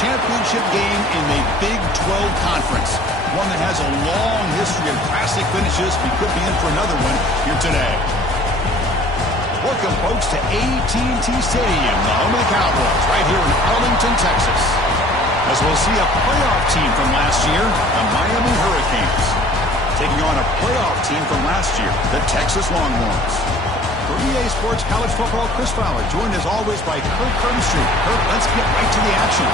Championship game in the Big 12 Conference. One that has a long history of classic finishes. We could be in for another one here today. Welcome, folks, to AT&T Stadium, the home of the Cowboys, right here in Arlington, Texas. As we'll see a playoff team from last year, the Miami Hurricanes, taking on a playoff team from last year, the Texas Longhorns. For EA Sports College Football, Chris Fowler, joined as always by Kirk Crudenstreet. Kirk, let's get right to the action.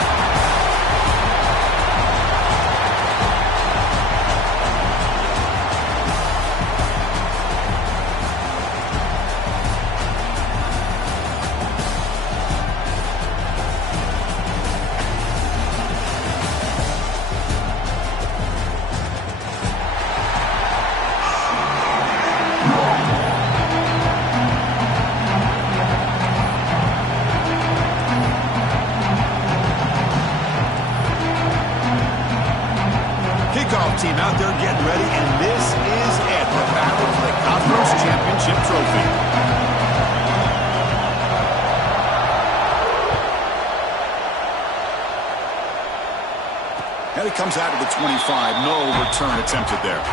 Team out there getting ready, and this is it, the battle for the Conference Championship trophy. And it comes out of the 25. No return attempted there.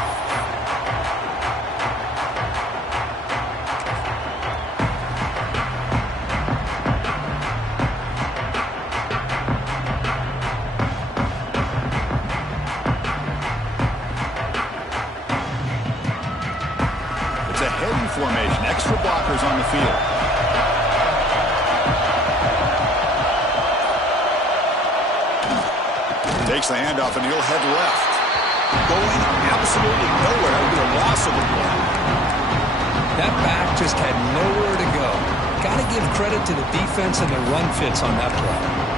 Formation, extra blockers on the field. Takes the handoff and he'll head left. Going absolutely nowhere. It'll be a loss of the ball. That back just had nowhere to go. Got to give credit to the defense and their run fits on that play.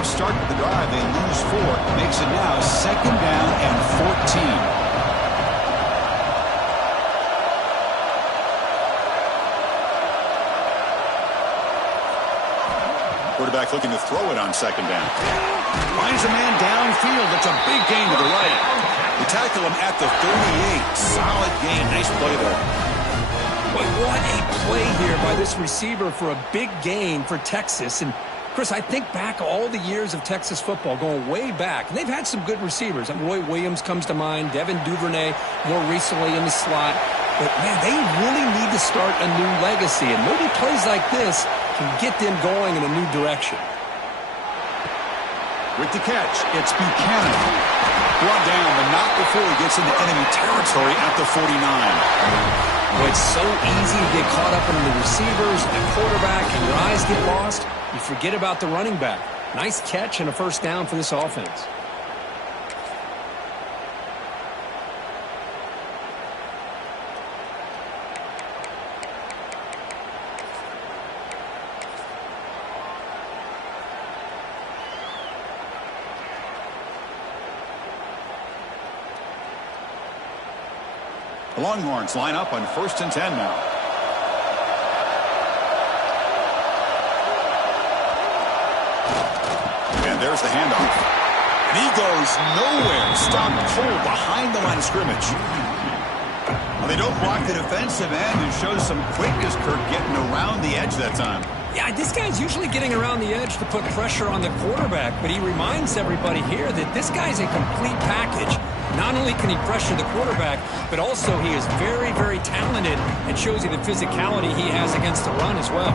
Start with the drive, they lose 4. Makes it now 2nd down and 14. Quarterback looking to throw it on 2nd down. Finds a man downfield. It's a big gain to the right. They tackle him at the 38. Solid gain. Nice play there. But what a play here by this receiver for a big gain for Texas. And Chris, I think back all the years of Texas football, going way back, and they've had some good receivers. Roy Williams comes to mind, Devin Duvernay more recently in the slot. But, man, they really need to start a new legacy, and maybe plays like this can get them going in a new direction. With the catch, it's Buchanan. Brought down, but not before he gets into enemy territory at the 49. Well, it's so easy to get caught up in the receivers and the quarterback, and your eyes get lost. You forget about the running back. Nice catch and a first down for this offense. The Longhorns line up on 1st and 10 now. And there's the handoff. And he goes nowhere. Stopped cold behind the line of scrimmage. Well, they don't block the defensive end and shows some quickness, Kirk, getting around the edge that time. Yeah, this guy's usually getting around the edge to put pressure on the quarterback, but he reminds everybody here that this guy's a complete package. Not only can he pressure the quarterback, but also he is very, very talented and shows you the physicality he has against the run as well.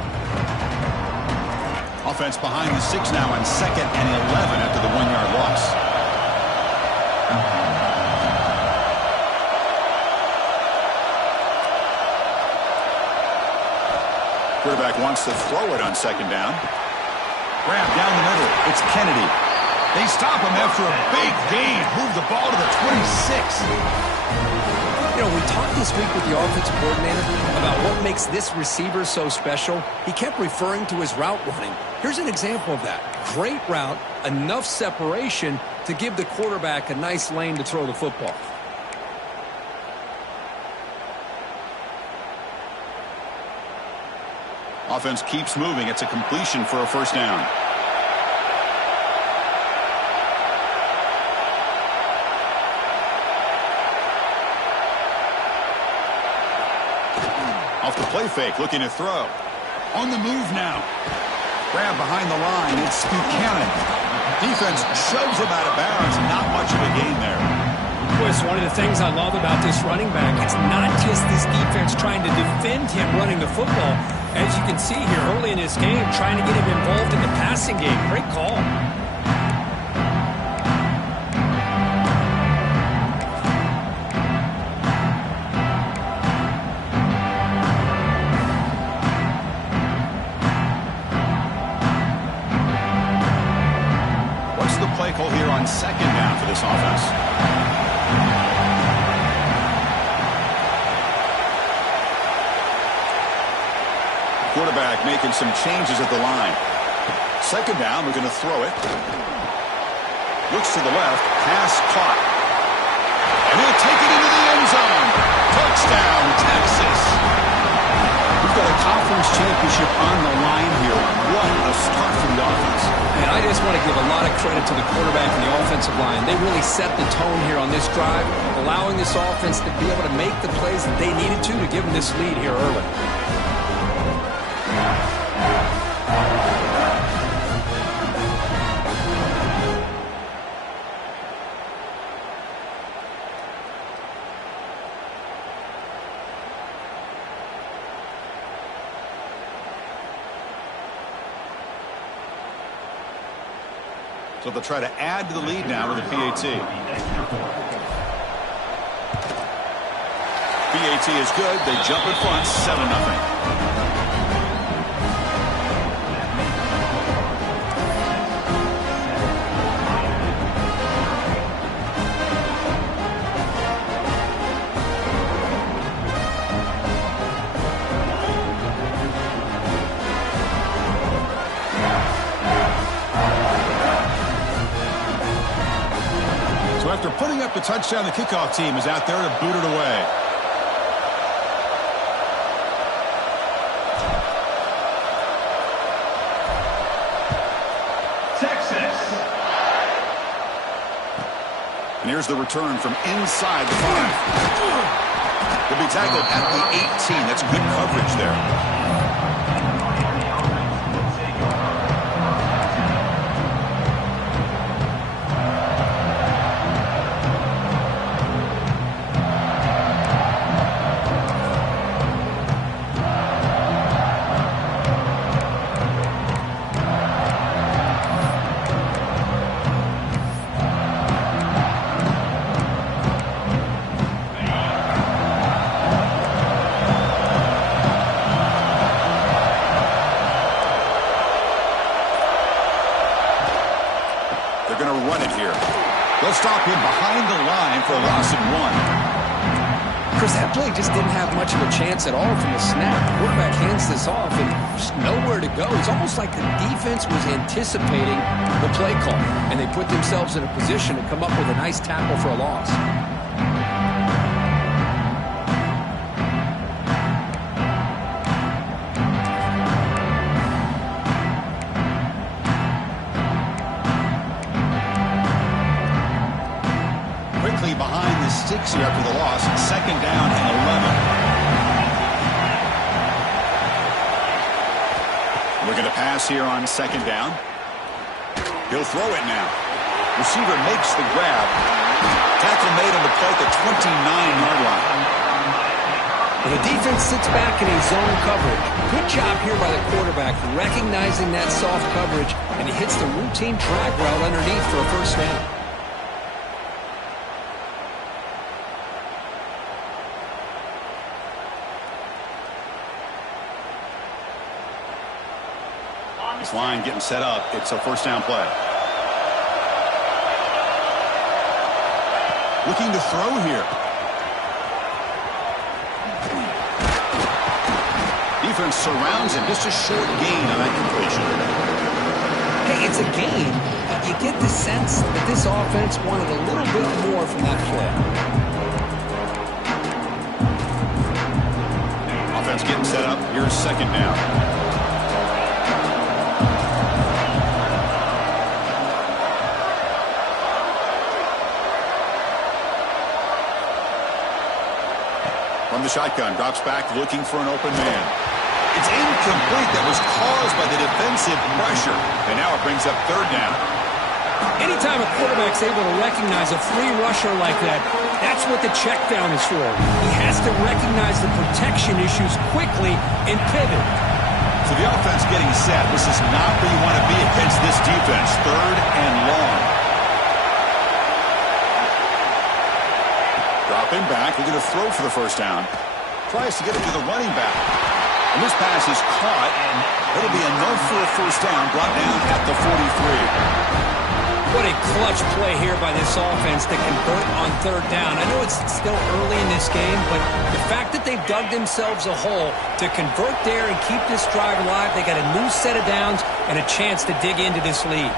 Offense behind the 6 now on 2nd and 11 after the 1-yard loss. Quarterback wants to throw it on 2nd down. Grab down the middle. It's Kennedy. They stop him after a big gain. Move the ball to the 26. You know, we talked this week with the offensive coordinator about what makes this receiver so special. He kept referring to his route running. Here's an example of that. Great route, enough separation to give the quarterback a nice lane to throw the football. Offense keeps moving. It's a completion for a first down. Off the play fake, looking to throw. On the move now. Grab behind the line. It's Buchanan. Defense shoves him out of bounds. Not much of a gain there. Boy, it's one of the things I love about this running back. It's not just this defense trying to defend him running the football. As you can see here early in this game, trying to get him involved in the passing game. Great call. What's the play call here on 2nd down for this offense? Quarterback making some changes at the line. 2nd down, we're going to throw it. Looks to the left, pass caught. And he'll take it into the end zone. Touchdown, Texas. We've got a conference championship on the line here. What a start for the offense. And I just want to give a lot of credit to the quarterback and the offensive line. They really set the tone here on this drive, allowing this offense to be able to make the plays that they needed to give them this lead here early. So they'll try to add to the lead now with a PAT. PAT is good. They jump in front, 7-0. After putting up the touchdown, the kickoff team is out there to boot it away. Texas. And here's the return from inside the 5. He'll be tackled at the 18. That's good coverage there. They're going to run it here. They'll stop him behind the line for a loss of 1. Chris, that play just didn't have much of a chance at all from the snap. The quarterback hands this off and just nowhere to go. It's almost like the defense was anticipating the play call, and they put themselves in a position to come up with a nice tackle for a loss. Behind the sticks here after the loss. 2nd down and 11. We're going to pass here on 2nd down. He'll throw it now. Receiver makes the grab. Tackle made on the play at the 29-yard line. Well, the defense sits back in a zone coverage. Good job here by the quarterback recognizing that soft coverage, and he hits the routine drag route underneath for a first down. This line getting set up. It's a first down play. Looking to throw here. Defense surrounds him. Just a short gain on that completion. Hey, it's a gain. You get the sense that this offense wanted a little bit more from that play. Offense getting set up. Here's 2nd down. From the shotgun, drops back looking for an open man. It's incomplete. That was caused by the defensive pressure. And now it brings up 3rd down. Anytime a quarterback's able to recognize a free rusher like that, that's what the check down is for. He has to recognize the protection issues quickly and pivot. So the offense getting set. This is not where you want to be against this defense. 3rd and long. Dropping back, looking to throw for the first down. Tries to get it to the running back. And this pass is caught, and it'll be enough for a first down, brought down at the 43. What a clutch play here by this offense to convert on 3rd down. I know it's still early in this game, but the fact that they've dug themselves a hole to convert there and keep this drive alive, they got a new set of downs and a chance to dig into this lead.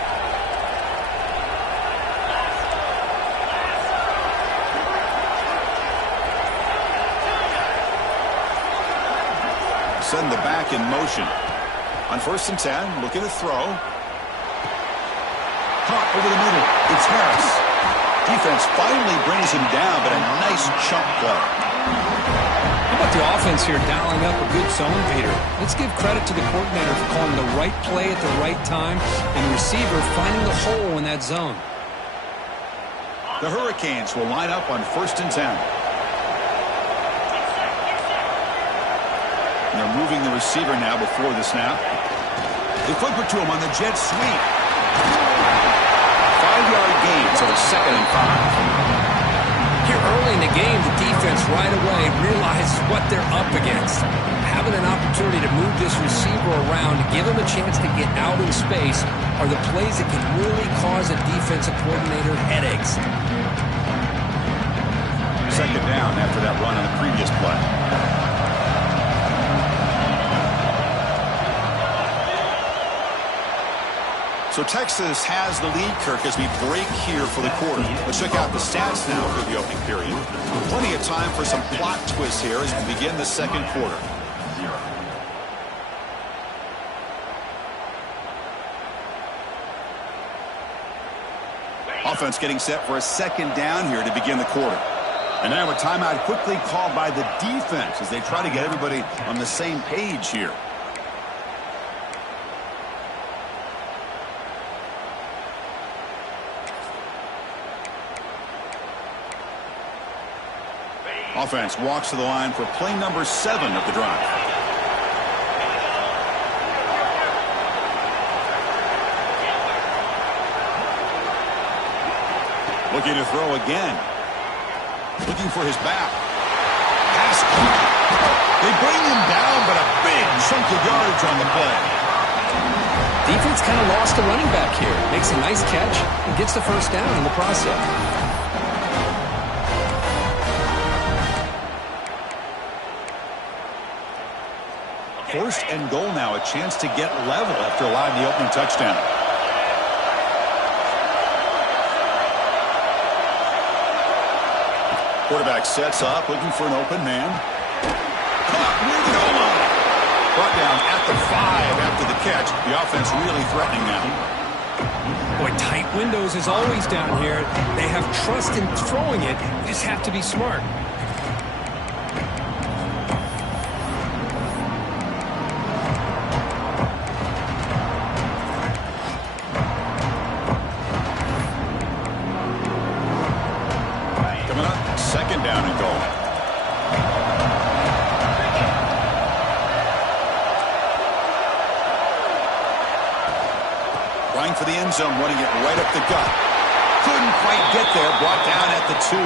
Send the back in motion. On 1st and 10, looking to throw. Caught over the middle. It's Harris. Defense finally brings him down, but a nice chunk play. How about the offense here dialing up a good zone beater? Let's give credit to the coordinator for calling the right play at the right time and the receiver finding the hole in that zone. The Hurricanes will line up on 1st and 10. And they're moving the receiver now before the snap. They flip it to him on the jet sweep. 5-yard gain, so it's 2nd and 5. Here early in the game, the defense right away realizes what they're up against. Having an opportunity to move this receiver around, to give him a chance to get out in space, are the plays that can really cause a defensive coordinator headaches. 2nd down after that run on the previous play. So Texas has the lead, Kirk, as we break here for the quarter. Let's check out the stats now for the opening period. Plenty of time for some plot twists here as we begin the 2nd quarter. Offense getting set for a 2nd down here to begin the quarter. And now a timeout quickly called by the defense as they try to get everybody on the same page here. Offense walks to the line for play number 7 of the drive. Looking to throw again. Looking for his back. Pass caught. They bring him down, but a big chunk of yardage on the play. Defense kind of lost a running back here. Makes a nice catch and gets the first down in the process. First and goal now, a chance to get level after allowing the opening touchdown. Quarterback sets up, looking for an open man. Caught near the goal line. Brought down at the 5 after the catch. The offense really threatening now. Boy, tight windows is always down here. They have trust in throwing it. You just have to be smart. Second down and goal. Going for the end zone, running it right up the gut. Couldn't quite get there, brought down at the 2.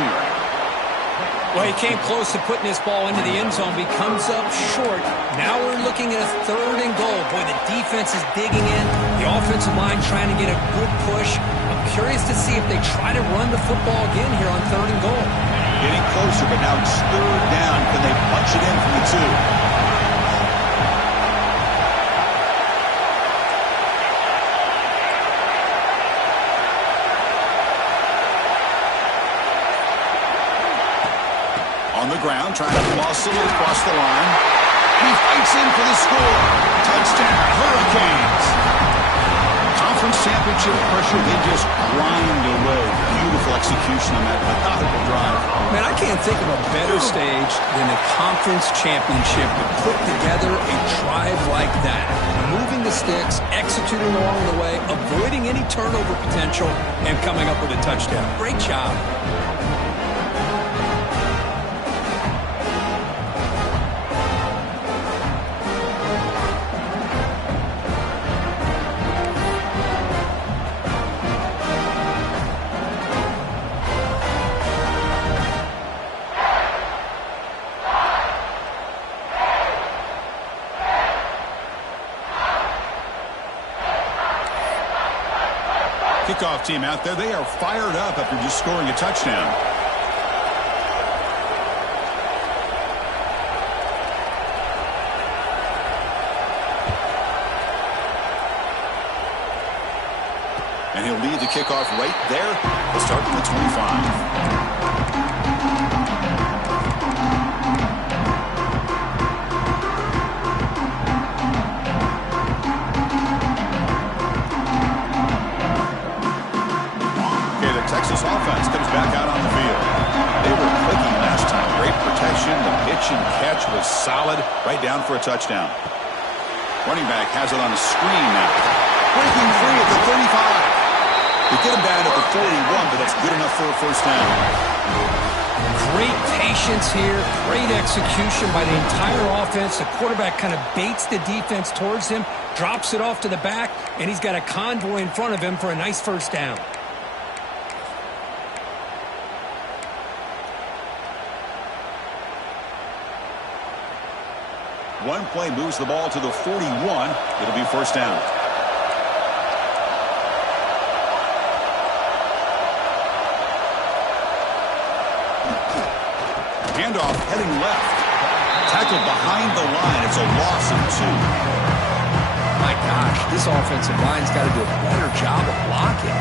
Well, he came close to putting this ball into the end zone, but he comes up short. Now we're looking at a third and goal. Boy, the defense is digging in. The offensive line trying to get a good push. I'm curious to see if they try to run the football again here on third and goal. Getting closer, but now it's third down. Can they punch it in from the 2? On the ground, trying to muscle it across the line. He fights in for the score. Touchdown, Hurricanes. Conference championship pressure, they just grind away. Beautiful execution on that methodical drive. Man, I can't think of a better stage than the conference championship to put together a drive like that. Moving the sticks, executing along the way, avoiding any turnover potential, and coming up with a touchdown. Great job. Kickoff team out there, they are fired up after just scoring a touchdown. And he'll lead the kickoff right there. We'll start from the 25. Texas offense comes back out on the field. They were clicking last time. Great protection. The pitch and catch was solid. Right down for a touchdown. Running back has it on a screen now. Breaking free at the 35. They get him down at the 41, but that's good enough for a first down. Great patience here. Great execution by the entire offense. The quarterback kind of baits the defense towards him, drops it off to the back, and he's got a convoy in front of him for a nice first down. One play moves the ball to the 41. It'll be first down. Handoff heading left. Tackled behind the line. It's a loss of 2. My gosh, this offensive line's got to do a better job of blocking.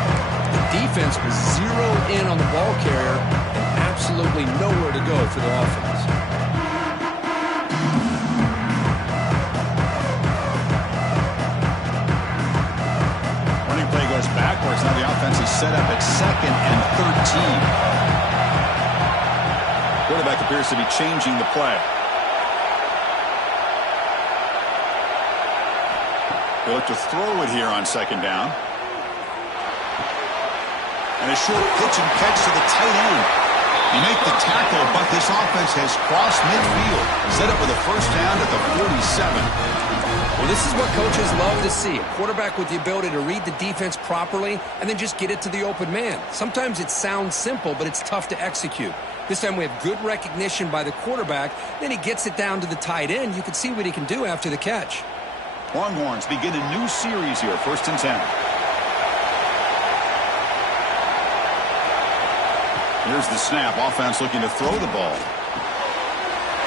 The defense was zeroed in on the ball carrier and absolutely nowhere to go for the offense. Backwards. Now the offense is set up at 2nd and 13. Quarterback appears to be changing the play. They look to throw it here on 2nd down. And a short pitch and catch to the tight end. You make the tackle, but this offense has crossed midfield. Set up with a first down at the 47. Well, this is what coaches love to see. A quarterback with the ability to read the defense properly and then just get it to the open man. Sometimes it sounds simple, but it's tough to execute. This time we have good recognition by the quarterback. Then he gets it down to the tight end. You can see what he can do after the catch. Longhorns begin a new series here, 1st and 10. Here's the snap. Offense looking to throw the ball.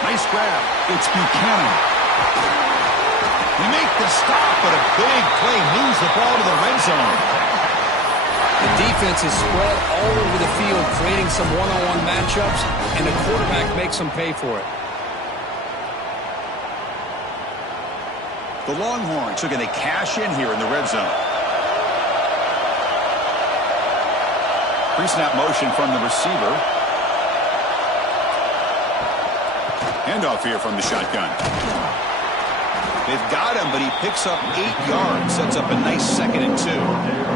Nice grab. It's Buchanan. They make the stop, but a big play moves the ball to the red zone. The defense is spread all over the field, creating some one-on-one matchups, and the quarterback makes them pay for it. The Longhorns are going to cash in here in the red zone. Pre-snap motion from the receiver. Handoff here from the shotgun. They've got him, but he picks up 8 yards. Sets up a nice 2nd and 2.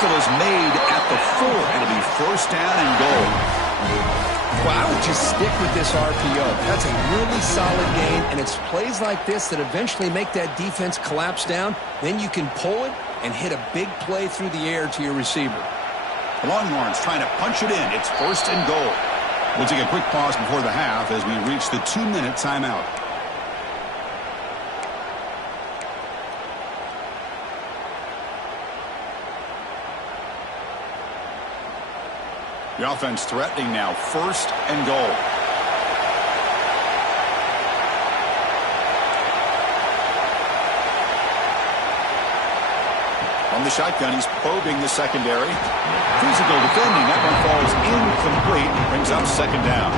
Is made at the 4. It'll be 1st down and goal. Well, I would just stick with this RPO. That's a really solid game, and it's plays like this that eventually make that defense collapse down. Then you can pull it and hit a big play through the air to your receiver. The Longhorns trying to punch it in. It's 1st and goal. We'll take a quick pause before the half as we reach the 2-minute timeout. The offense threatening now, 1st and goal. On the shotgun, he's probing the secondary. Physical defending, that one falls incomplete, brings up 2nd down.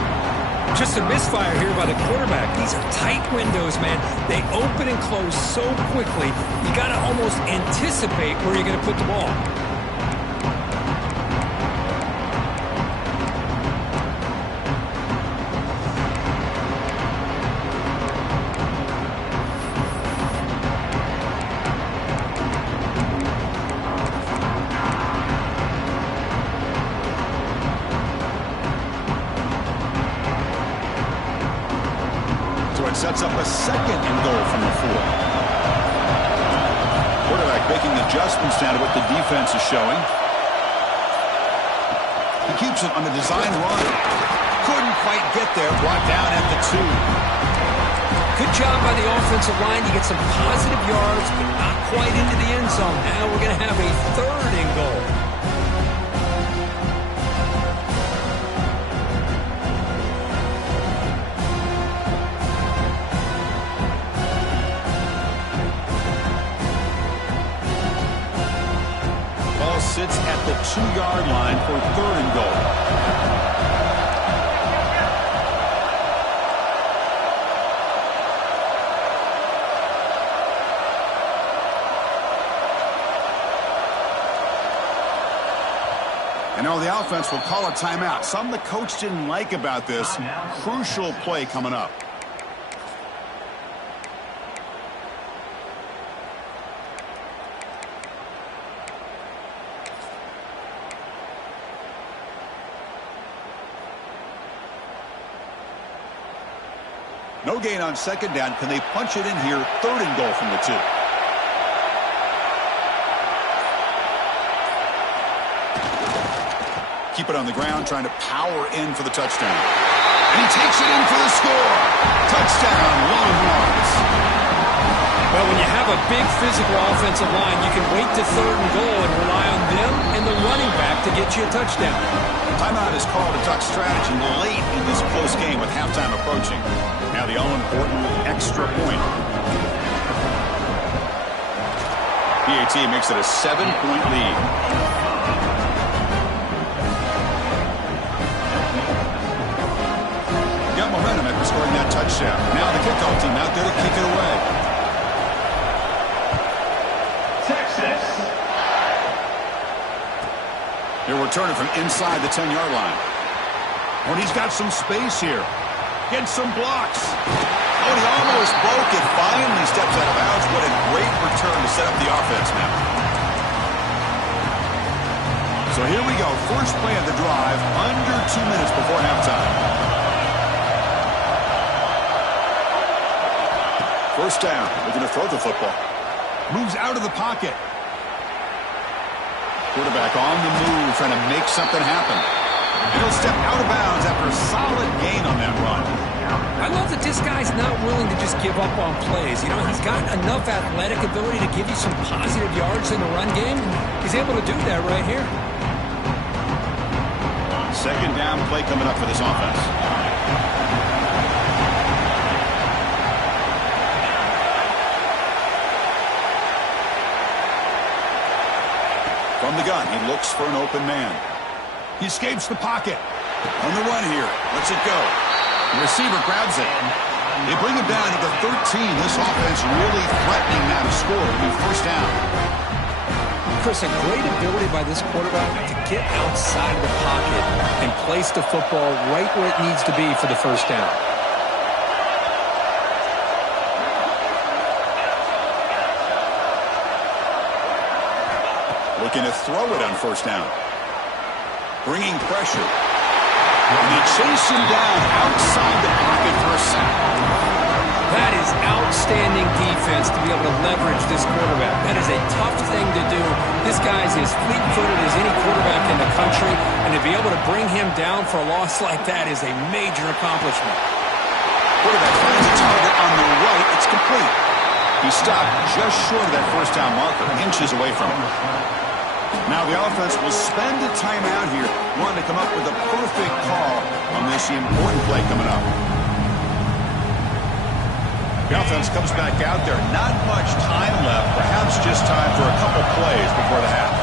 Just a misfire here by the quarterback. These are tight windows, man. They open and close so quickly, you got to almost anticipate where you're going to put the ball. Sets up a 2nd and goal from the 4. Quarterback making adjustments down to what the defense is showing. He keeps it on the design run. Couldn't quite get there. Brought down at the 2. Good job by the offensive line to get some positive yards, but not quite into the end zone. Now we're going to have a 3rd and goal. Sits at the 2-yard line for 3rd and goal. And now the offense will call a timeout. Something the coach didn't like about this. Crucial play coming up. No gain on 2nd down. Can they punch it in here? 3rd and goal from the 2. Keep it on the ground, trying to power in for the touchdown. And he takes it in for the score. Touchdown, Longhorns. Well, when you have a big physical offensive line, you can wait to 3rd and goal and rely on them and the running back to get you a touchdown. Timeout is called to talk strategy late in this close game with halftime approaching. Now the all-important extra point. PAT makes it a 7-point lead. Got momentum after scoring that touchdown. Now the kickoff team out there to kick it away. Texas. They're returning from inside the 10-yard line. Oh, and he's got some space here. Getting some blocks. Oh, and he almost broke it. Finally steps out of bounds. What a great return to set up the offense now. So here we go. First play of the drive, under 2 minutes before halftime. First down. We're going to throw the football. Moves out of the pocket. Quarterback on the move, trying to make something happen. And he'll step out of bounds after a solid gain on that run. I love that this guy's not willing to just give up on plays. You know, he's got enough athletic ability to give you some positive yards in the run game. He's able to do that right here. Second down play coming up for this offense. From the gun, he looks for an open man. He escapes the pocket. On the run here. Lets it go. The receiver grabs it. They bring him down to the 13. This offense really threatening now to score. It'll be first down. Chris, a great ability by this quarterback to get outside of the pocket and place the football right where it needs to be for the first down. Looking to throw it on first down. Bringing pressure. And they chase him down outside the pocket for a sack. That is outstanding defense to be able to leverage this quarterback. That is a tough thing to do. This guy's as fleet-footed as any quarterback in the country, and to be able to bring him down for a loss like that is a major accomplishment. Quarterback finds a target on the right. It's complete. He stopped just short of that first down marker, inches away from him. Now the offense will spend a timeout here, wanting to come up with a perfect call on this important play coming up. The offense comes back out there. Not much time left, perhaps just time for a couple plays before the half.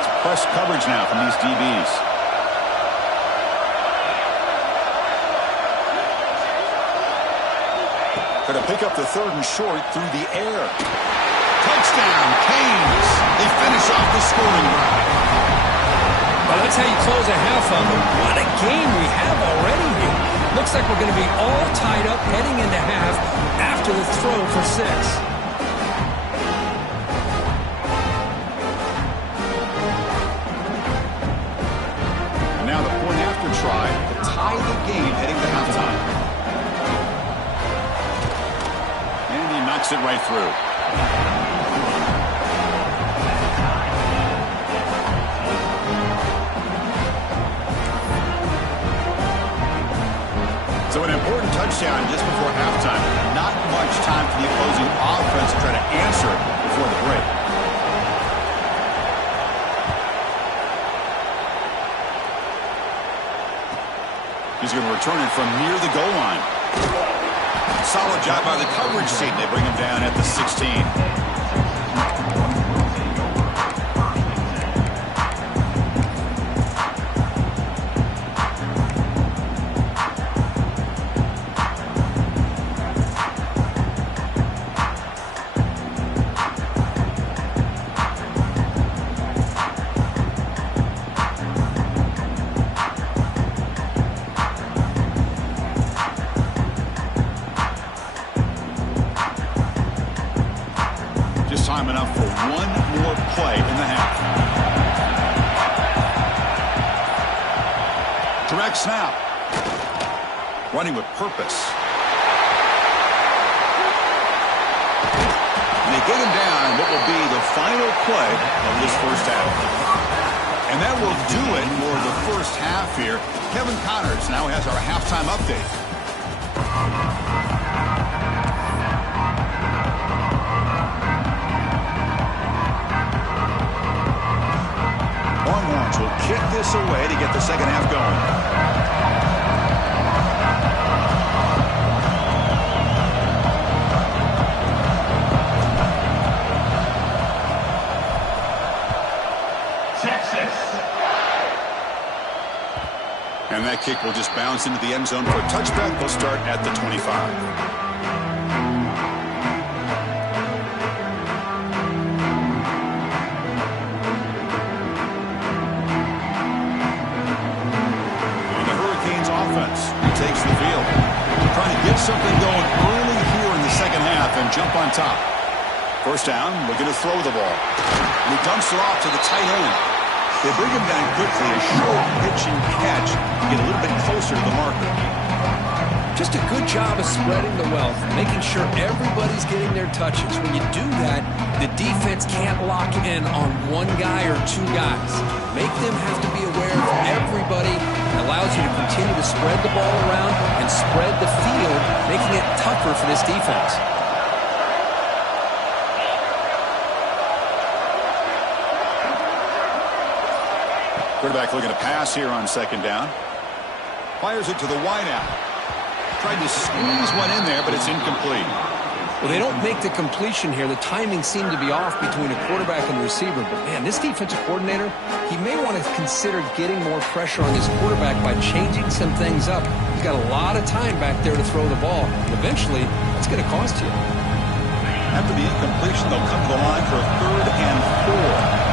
It's press coverage now from these DBs. Going to pick up the third and short through the air. Touchdown, Canes. They finish off the scoring drive. Well, that's how you close a half on them. What a game we have already here. Looks like we're going to be all tied up heading into half after the throw for 6. And now the point after try to tie the game heading to halftime. And he knocks it right through. So an important touchdown just before halftime. Not much time for the opposing offense to try to answer before the break. He's going to return it from near the goal line. Solid job by the coverage team. They bring him down at the 16. Time enough for one more play in the half. Direct snap. Running with purpose. And they get him down what will be the final play of this first half. And that will do it for the first half here. Kevin Connors now has our halftime update. Longhorns will kick this away to get the second half going. Texas. And that kick will just bounce into the end zone for a touchback. They'll start at the 25. Takes the field. Trying to get something going early here in the second half and jump on top. First down, looking to throw the ball. And he dumps it off to the tight end. They bring him down quickly, a short pitch and catch to get a little bit closer to the marker. Just a good job of spreading the wealth, making sure everybody's getting their touches. When you do that, the defense can't lock in on one guy or two guys. Make them have to be aware of everybody. It allows you to continue to spread the ball around and spread the field, making it tougher for this defense. Quarterback looking to pass here on second down. Fires it to the wideout. Tried to squeeze one in there, but it's incomplete. Well, they don't make the completion here. The timing seemed to be off between a quarterback and the receiver. But, man, this defensive coordinator, he may want to consider getting more pressure on his quarterback by changing some things up. He's got a lot of time back there to throw the ball. And eventually, that's going to cost you. After the incompletion, they'll come to the line for a 3rd and 4.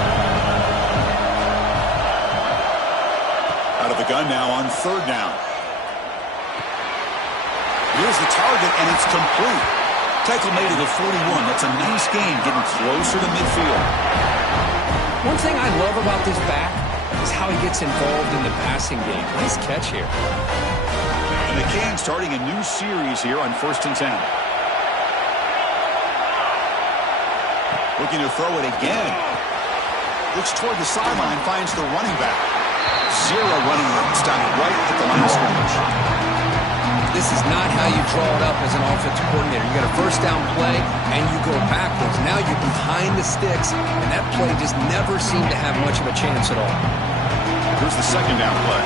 Out of the gun now on 3rd down. Here's the target, and it's complete. Tackle made at the 41. That's a nice gain, getting closer to midfield. One thing I love about this back is how he gets involved in the passing game. Nice catch here. And the Canes starting a new series here on 1st and 10. Looking to throw it again. Looks toward the sideline, finds the running back. Zero running room. Stopped right at the line of scrimmage. This is not how you draw it up as an offensive coordinator. You got a first down play, and you go backwards. Now you're behind the sticks, and that play just never seemed to have much of a chance at all. Here's the 2nd down play.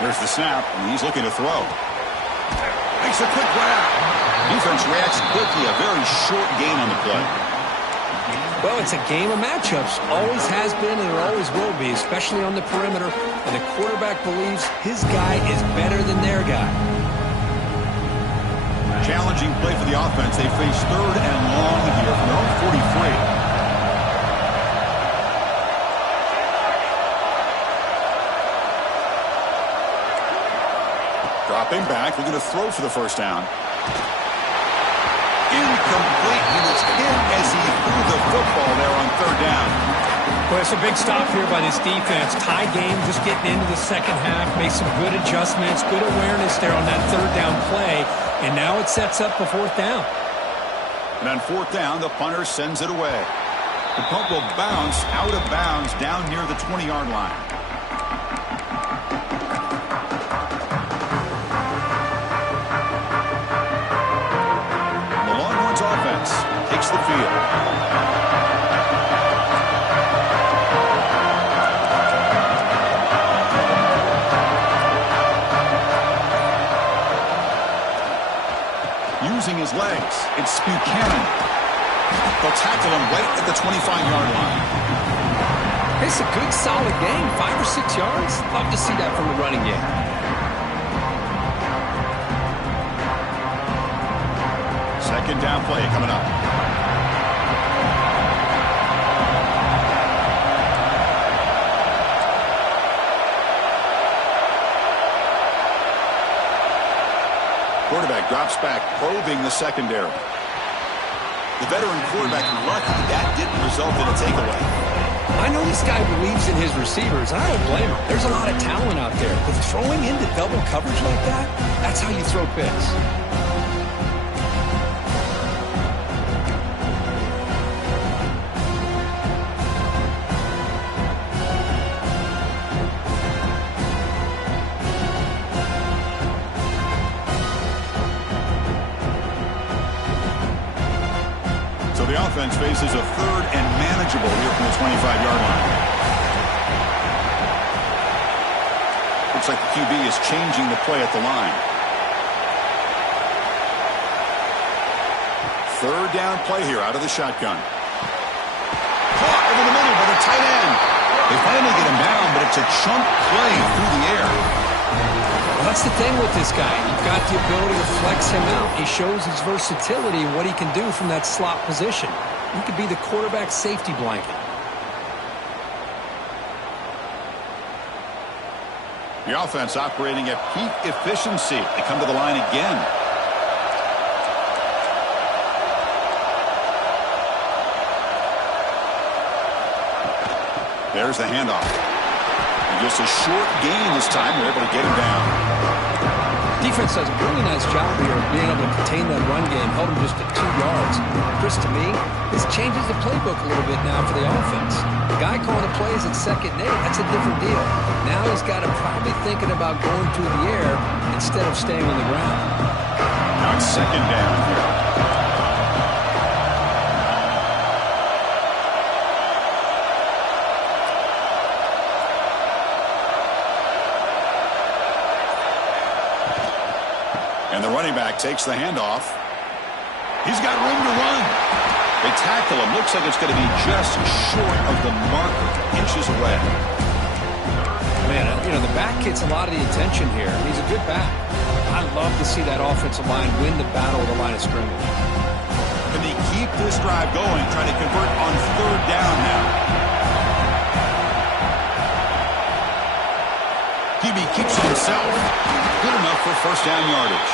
There's the snap, and he's looking to throw. Makes a quick grab. Defense reacts quickly. A very short gain on the play. Well, it's a game of matchups. Always has been and it always will be, especially on the perimeter. And the quarterback believes his guy is better than their guy. Challenging play for the offense. They face 3rd and long here from their own 43. Dropping back, looking to throw for the first down. Incomplete. He was hit as he threw the football there on 3rd down. Well, it's a big stop here by this defense. Tie game, just getting into the second half. Made some good adjustments, good awareness there on that 3rd down play. And now it sets up the 4th down. And on 4th down, the punter sends it away. The punt will bounce out of bounds down near the 20-yard line. Takes the field. Using his legs, it's Buchanan. They'll tackle him right at the 25-yard line. It's a good, solid game. 5 or 6 yards. Love to see that from the running game. Second down play coming up. Quarterback drops back, probing the secondary. The veteran quarterback lucky that didn't result in a takeaway. I know this guy believes in his receivers, and I don't blame him. There's a lot of talent out there. But throwing into double coverage like that, that's how you throw picks. The offense faces a 3rd and manageable here from the 25-yard line. Looks like the QB is changing the play at the line. 3rd down play here out of the shotgun. Caught over the middle by the tight end. They finally get him down, but it's a chunk play through the air. Well, that's the thing with this guy. You've got the ability to flex him out. He shows his versatility and what he can do from that slot position. He could be the quarterback's safety blanket. The offense operating at peak efficiency. They come to the line again. There's the handoff. And just a short gain this time. They're able to get him down. Defense does a really nice job here of being able to contain that run game. Held him just at 2 yards. Chris, to me, this changes the playbook a little bit now for the offense. The guy calling the plays at 2nd and 8, that's a different deal. Now he's got to probably thinking about going through the air instead of staying on the ground. Now it's 2nd down here. And the running back takes the handoff. He's got room to run. They tackle him. Looks like it's going to be just short of the marker, inches away. Man, the back gets a lot of the attention here. He's a good back. I love to see that offensive line win the battle of the line of scrimmage. Can they keep this drive going, trying to convert on 3rd down now? QB keeps it himself. Good enough for 1st down yardage.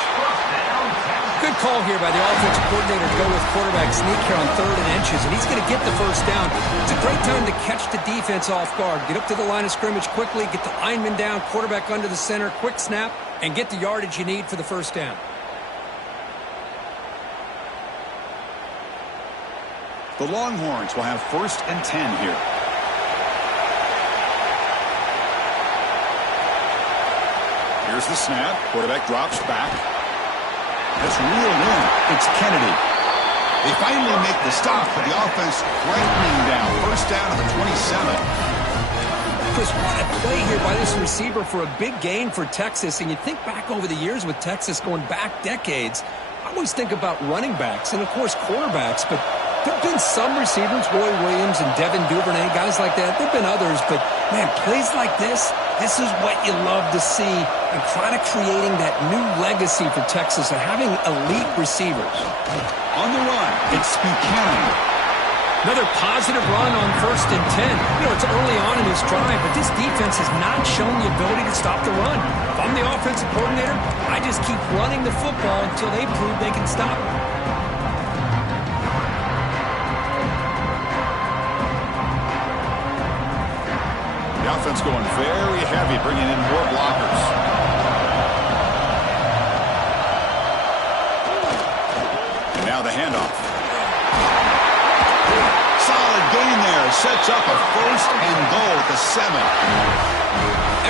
Good call here by the offensive coordinator to go with quarterback sneak here on 3rd and inches, and he's going to get the 1st down. It's a great time to catch the defense off guard. Get up to the line of scrimmage quickly, get the lineman down, quarterback under the center, quick snap, and get the yardage you need for the 1st down. The Longhorns will have 1st and 10 here. Here's the snap. Quarterback drops back. That's reeled in. It's Kennedy. They finally make the stop, but the offense threatening down. 1st down at the 27. Chris, what a play here by this receiver for a big gain for Texas. And you think back over the years with Texas going back decades, I always think about running backs and, of course, quarterbacks. But there have been some receivers, Roy Williams and Devin Duvernay, guys like that. There have been others, but, man, plays like this is what you love to see, and kind of creating that new legacy for Texas of having elite receivers. On the run, it's Buchanan. Another positive run on 1st and 10. It's early on in this drive, but this defense has not shown the ability to stop the run. If I'm the offensive coordinator, I just keep running the football until they prove they can stop it. The offense going very heavy, bringing in more blockers. And now the handoff. Solid gain there. Sets up a 1st and goal at the 7.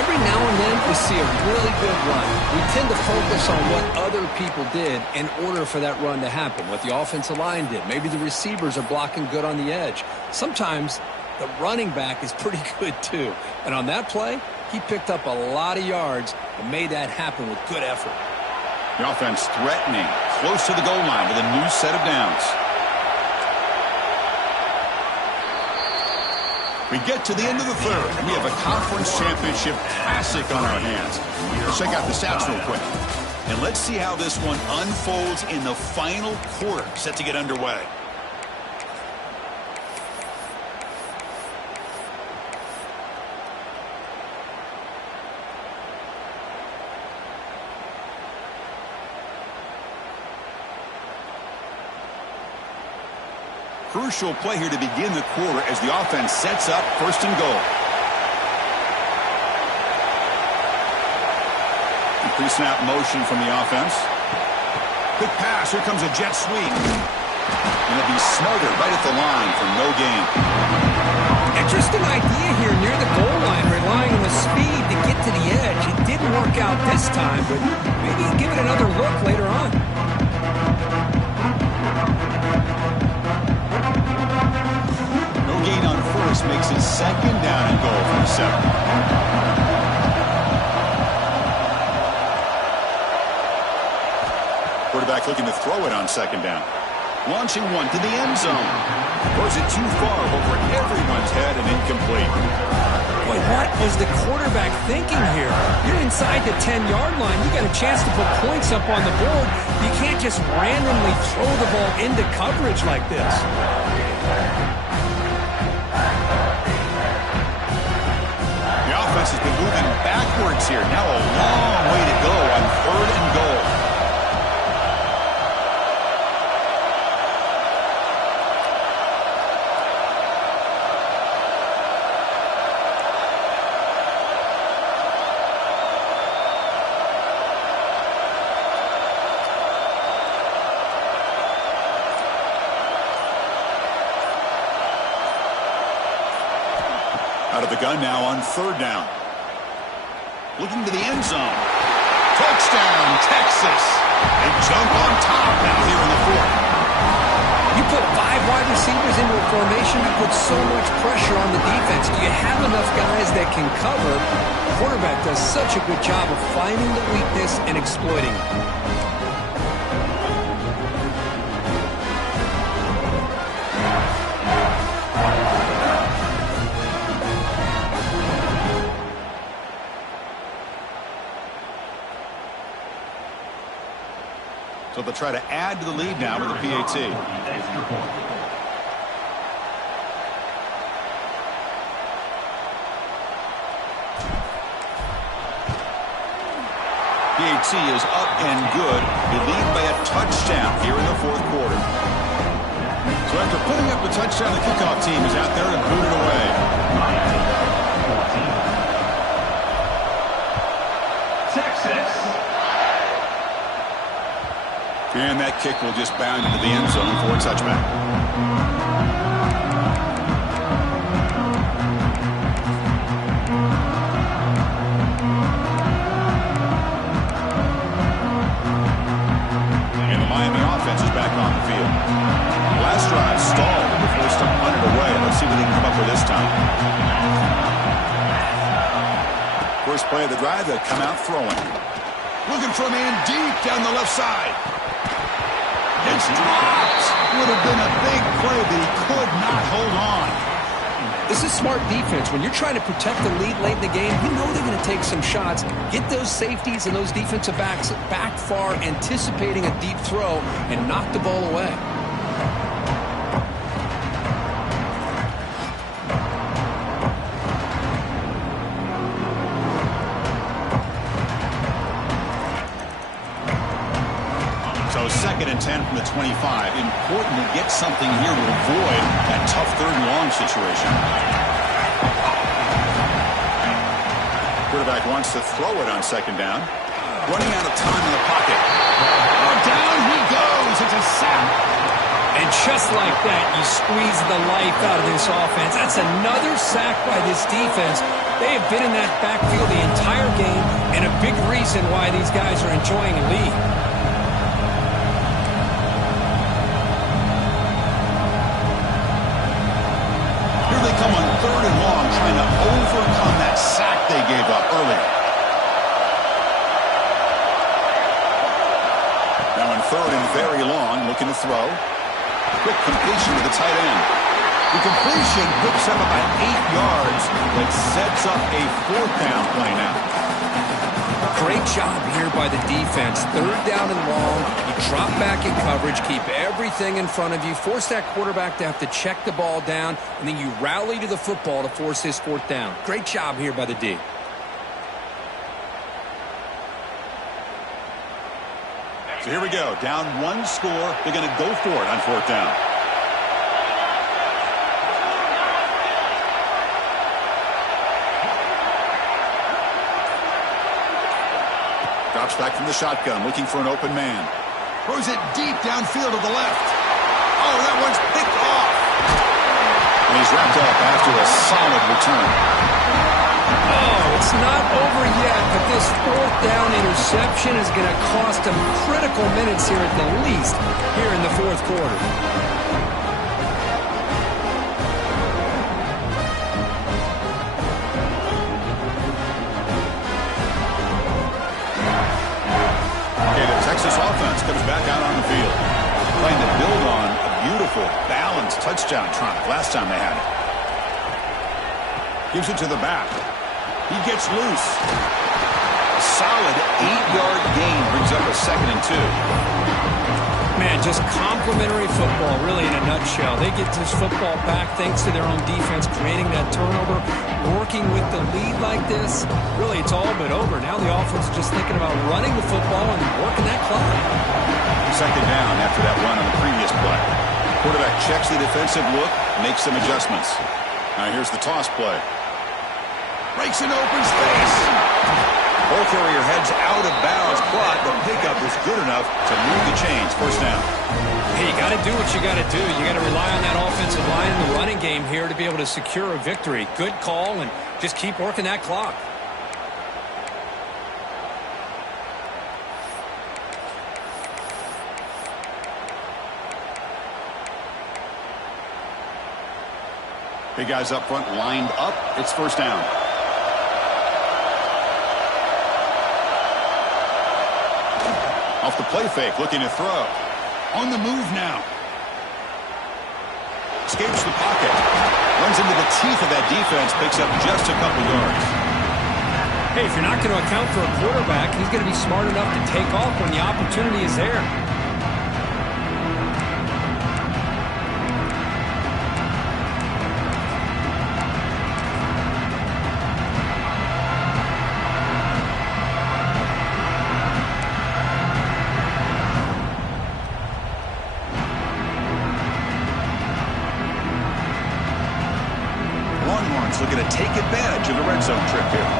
Every now and then we see a really good run. We tend to focus on what other people did in order for that run to happen, what the offensive line did. Maybe the receivers are blocking good on the edge. Sometimes the running back is pretty good too. And on that play, he picked up a lot of yards and made that happen with good effort. The offense threatening, close to the goal line with a new set of downs. We get to the end of the 3rd, and we have a conference championship classic on our hands. Let's check out the stats real quick. And let's see how this one unfolds in the final quarter, set to get underway. Crucial play here to begin the quarter as the offense sets up 1st and goal. Pre-snap motion from the offense. Quick pass. Here comes a jet sweep. And it'll be smothered right at the line for no gain. Interesting idea here near the goal line, relying on the speed to get to the edge. It didn't work out this time, but maybe give it another look later on. Gain on 1st makes it 2nd down and goal from the 7. Quarterback looking to throw it on 2nd down. Launching one to the end zone. Throws it too far over everyone's head and incomplete. Boy, what was the quarterback thinking here? You're inside the 10-yard line. You got a chance to put points up on the board. You can't just randomly throw the ball into coverage like this. offense has been moving backwards here. Now a long way to go on 3rd and goal. Out of the gun now on 3rd down. Looking to the end zone. Touchdown, Texas. They jump on top now here in the 4th. You put 5 wide receivers into a formation, you put so much pressure on the defense. Do you have enough guys that can cover? The quarterback does such a good job of finding the weakness and exploiting it. So they'll try to add to the lead now with the PAT. PAT is up and good. They lead by a touchdown here in the 4th quarter. So after putting up the touchdown, the kickoff team is out there to boot it away. 19-14. Texas. And that kick will just bound into the end zone for a touchback. And the Miami offense is back on the field. Last drive stalled and they're forced to punt it away. Let's see what they can come up with this time. First play of the drive, they'll come out throwing. Looking for a man deep down the left side. It's dropped. Would have been a big play, but he could not hold on. This is smart defense. When you're trying to protect the lead late in the game, you know they're going to take some shots. Get those safeties and those defensive backs back far, anticipating a deep throw, and knock the ball away. So 2nd and 10 from the 25. Important to get something here to avoid that tough 3rd and long situation. Quarterback wants to throw it on 2nd down. Running out of time in the pocket. Oh, down he goes. It's a sack. And just like that, you squeeze the life out of this offense. That's another sack by this defense. They have been in that backfield the entire game, and a big reason why these guys are enjoying a lead. Come on 3rd and long, trying to overcome that sack they gave up earlier. Now in 3rd and very long, looking to throw. Quick completion to the tight end. The completion picks up about 8 yards, but sets up a 4th down play now. Great job here by the defense. 3rd down and long. You drop back in coverage, keep everything in front of you, force that quarterback to have to check the ball down, and then you rally to the football to force this 4th down. Great job here by the D. So here we go. Down 1 score. They're going to go for it on 4th down. Drops back from the shotgun, looking for an open man. Throws it deep downfield to the left. Oh, that one's picked off. And he's wrapped up after a solid return. Oh, it's not over yet, but this 4th down interception is going to cost them critical minutes here at the least here in the 4th quarter. Texas offense comes back out on the field, trying to build on a beautiful, balanced touchdown drive last time they had it. Gives it to the back. He gets loose. A solid 8-yard gain brings up a 2nd and 2. Man, just complimentary football, really, in a nutshell. They get this football back thanks to their own defense, creating that turnover, working with the lead like this. Really, it's all but over. Now the offense is just thinking about running the football and working that clock. Second down after that run on the previous play. Quarterback checks the defensive look, makes some adjustments. Now here's the toss play. Breaks an open space. Ball carrier heads out of bounds, but the pickup is good enough to move the chains. First down. Hey, you got to do what you got to do. You got to rely on that offensive line in the running game here to be able to secure a victory. Good call, and just keep working that clock. Big guys up front lined up. It's first down. Off the play fake, looking to throw. On the move now. Escapes the pocket. Runs into the teeth of that defense. Picks up just a couple yards. Hey, if you're not going to account for a quarterback, he's going to be smart enough to take off when the opportunity is there. Looking to take advantage of the red zone trip here.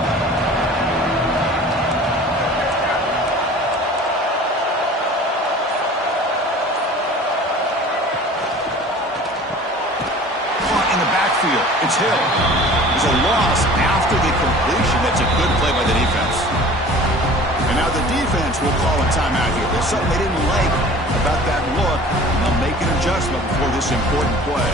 Caught in the backfield. It's Hill. There's a loss after the completion. That's a good play by the defense. And now the defense will call a timeout here. There's something they didn't like about that look, and they'll make an adjustment before this important play.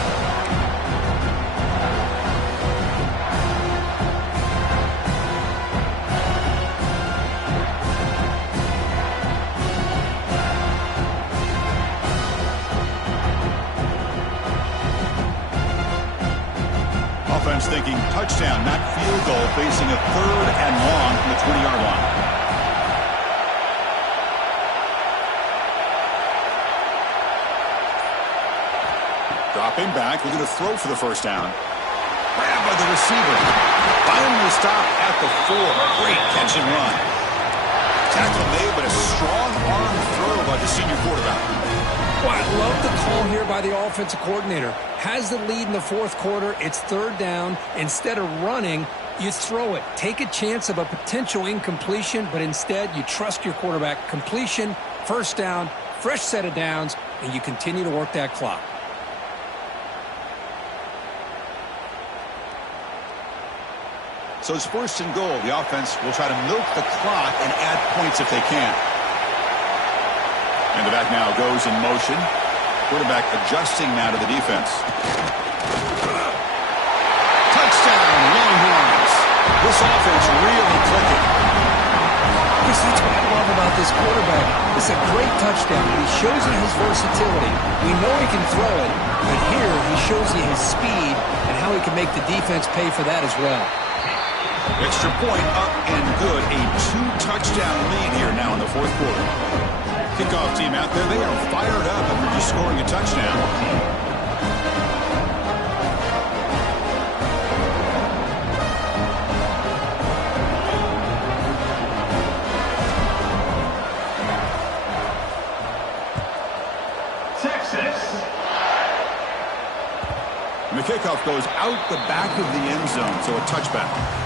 Thinking touchdown, not field goal, facing a 3rd and long from the 20-yard line. Dropping back, looking to throw for the first down. Grabbed by the receiver. Finally stopped at the 4. Great catch and run. Tackle made, but a strong arm throw by the senior quarterback. Well, I love the call here by the offensive coordinator. Has the lead in the 4th quarter. It's 3rd down. Instead of running, you throw it. Take a chance of a potential incompletion, but instead you trust your quarterback. Completion, first down, fresh set of downs, and you continue to work that clock. So it's 1st and goal. The offense will try to milk the clock and add points if they can. And the back now goes in motion. Quarterback adjusting now to the defense. Touchdown, Longhorns. This offense really clicking. Yes, that's what I love about this quarterback. It's a great touchdown, but he shows you his versatility. We know he can throw it, but here he shows you his speed and how he can make the defense pay for that as well. Extra point up and good. A 2-touchdown lead here now in the 4th quarter. Kickoff team out there, they are fired up after just scoring a touchdown. Texas. And the kickoff goes out the back of the end zone, so a touchback.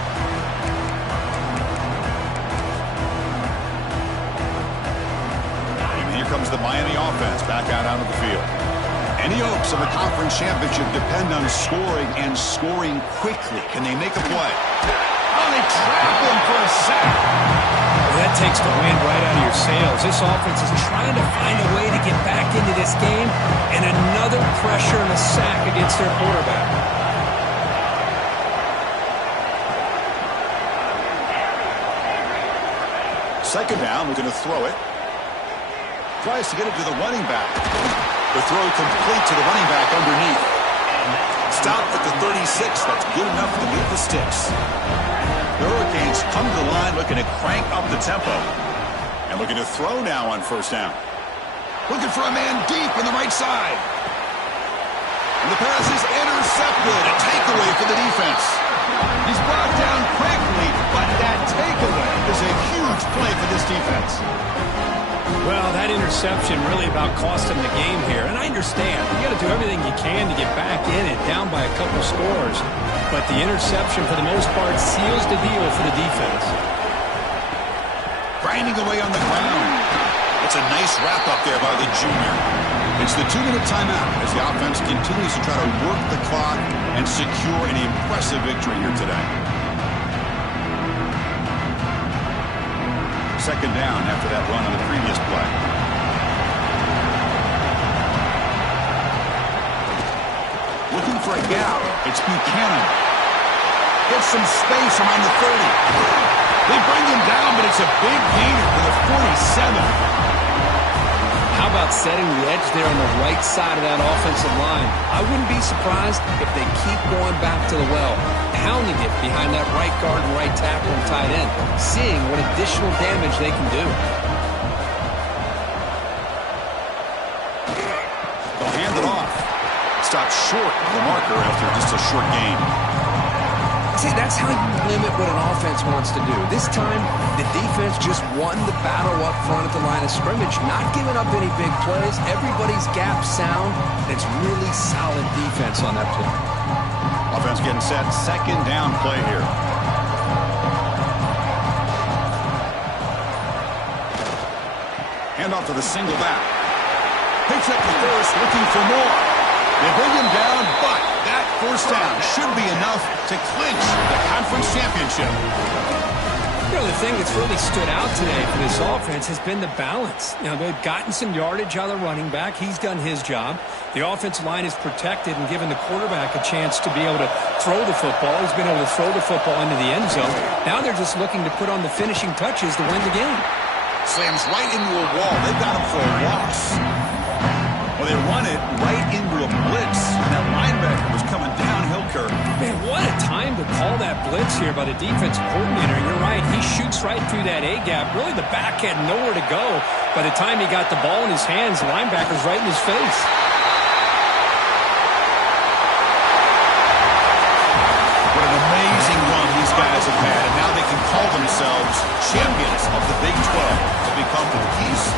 Comes the Miami offense back out onto the field. Any hopes of a conference championship depend on scoring and scoring quickly. Can they make a play? Oh, they trap him for a sack. Well, that takes the wind right out of your sails. This offense is trying to find a way to get back into this game, and another pressure and a sack against their quarterback. Second down, we're going to throw it. Tries to get it to the running back. The throw complete to the running back underneath. Stopped at the 36. That's good enough to meet the sticks. The Hurricanes come to the line looking to crank up the tempo. And looking to throw now on first down. Looking for a man deep on the right side. And the pass is intercepted. A takeaway for the defense. He's brought down quickly, but that takeaway is a huge play for this defense. Well, that interception really about cost him the game here. And I understand. You got to do everything you can to get back in it, down by a couple scores. But the interception, for the most part, seals the deal for the defense. Grinding away on the ground. That's a nice wrap-up there by the junior. It's the 2-minute timeout as the offense continues to try to work the clock and secure an impressive victory here today. Second down after that run on the previous play. Looking for a gap. It's Buchanan. Gets some space around the 30. They bring him down, but it's a big gainer for the 47. How about setting the edge there on the right side of that offensive line? I wouldn't be surprised if they keep going back to the well, pounding it behind that right guard and right tackle and tight end, seeing what additional damage they can do. They'll hand it off. Stopped short of the marker after just a short gain. See, that's how you limit what an offense wants to do. This time, the defense just won the battle up front at the line of scrimmage, not giving up any big plays. Everybody's gap sound. It's really solid defense on that play. Offense getting set. Second down play here. Hand off to the single back. Picks up the first, looking for more. They bring him down, but that first down should be enough to clinch the conference championship. You know, the thing that's really stood out today for this offense has been the balance. You know, they've gotten some yardage out of the running back. He's done his job. The offensive line is protected and given the quarterback a chance to be able to throw the football. He's been able to throw the football into the end zone. Now they're just looking to put on the finishing touches to win the game. Slams right into a wall. They've got him for a loss. Well, they run it right into a blitz, and that linebacker was coming downhill, Kirk. Man, what a time to call that blitz here by the defensive coordinator. You're right, he shoots right through that A-gap. Really, the back had nowhere to go. By the time he got the ball in his hands, the linebacker's right in his face. What an amazing run these guys have had, and now they can call themselves champions of the Big 12 to become a piece